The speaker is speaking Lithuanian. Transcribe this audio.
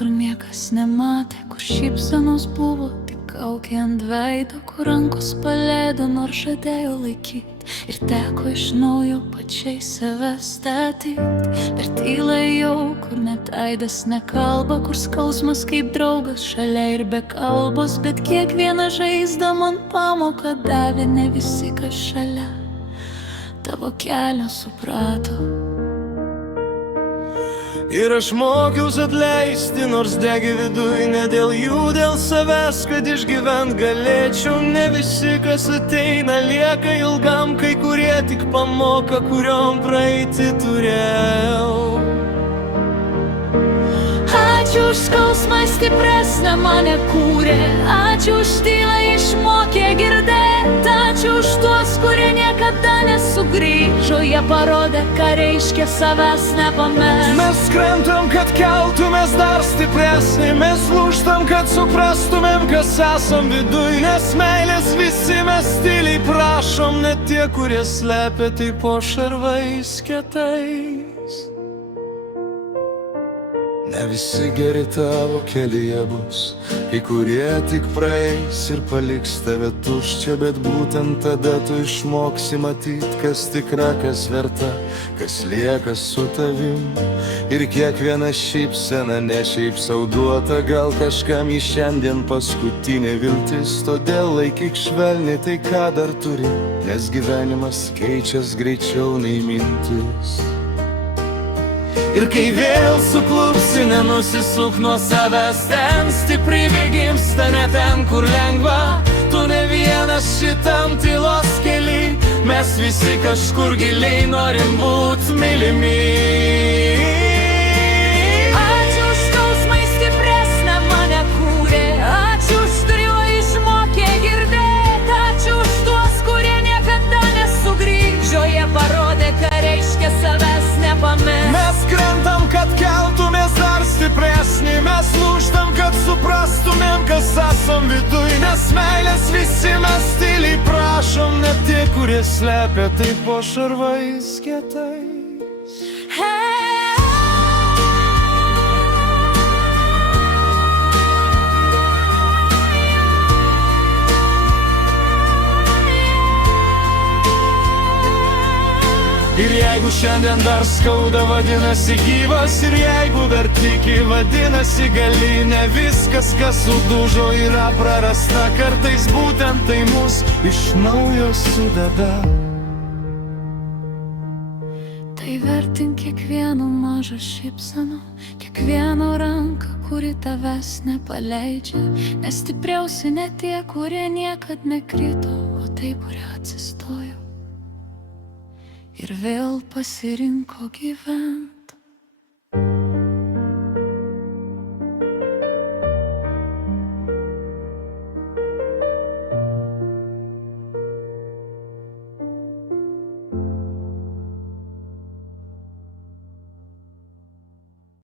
kur niekas nematė, kur šypsenos buvo tik kaukė ant veido, kur rankos paleido, nors žadėjo laikyti. Ir teko iš naujo pačiai save statyti. Per tylą jau, kur net aidas nekalba, kur skausmas kaip draugas šalia ir be kalbos. Bet kiekviena žaizda man pamoką davė, ne visi, kas šalia tavo kelio suprato. Ir aš mokiausi atleisti, nors degi viduj, ne dėl jų, dėl savęs, kad išgyvent galėčiau. Ne visi, kas ateina, lieka ilgam, kai kurie tik pamoka, kuriom praeiti turėjau. Ačiū už skausmą stipresnę mane kūrė, ačiū už tylą išmokė girdėt, ačiū už tuos, kurie niekada nesugrįžo, jie parodė, ką reiškia savęs nepamest. Mes krentam, kad keltumės dar stipresnį, mes lūžtam, kad suprastumėm, kas esam viduj, nes meilės visi mes tyliai prašom, net tie, kurie slepia tai po šarvais kietais. Ne visi geri tavo kelyje bus, kai kurie tik praeis ir paliks tave tuščią, bet būtent tada tu išmoksi matyt, kas tikra, kas verta, kas lieka su tavim. Ir kiekviena šypsena ne šiaip sau duota, gal kažkam į šiandien paskutinė viltis. Todėl laikyk švelniai tai, ką dar turi, nes gyvenimas keičias greičiau nei mintis. Ir kai vėl suklupsi, nenusisuk nuo savęs, ten stipriai gimsta, ne ten, kur lengva. Tu ne vienas šitam tylos kely, mes visi kažkur giliai norim būt mylimi. Ačiū už skausmą stipresnę mane kūrė, ačiū už tylą išmokė girdėt, ačiū už tuos, kurie niekada nesugrįžo, jie parodė, ką reiškia savęs nepamest. Mes krentam, kad keltumės dar stipresnį, mes lūžtam, kad suprastumėm, kas esam viduj, nes meilės visi mes tyliai prašom, net tie, kurie slepia tai po šarvais kietais. Ir jeigu šiandien dar skauda, vadinasi gyvas, ir jeigu dar tiki, vadinasi gali. Ne viskas, kas sudužo, yra prarasta, kartais būtent tai mus iš naujo sudeda. Tai vertink kiekvieno mažą šypseną, kiekvieno ranką, kuri tavęs nepaleidžia, nes stipriausi ne tie, kurie niekad nekrito, o tai, kurie atsistojo ir vėl pasirinko gyvent.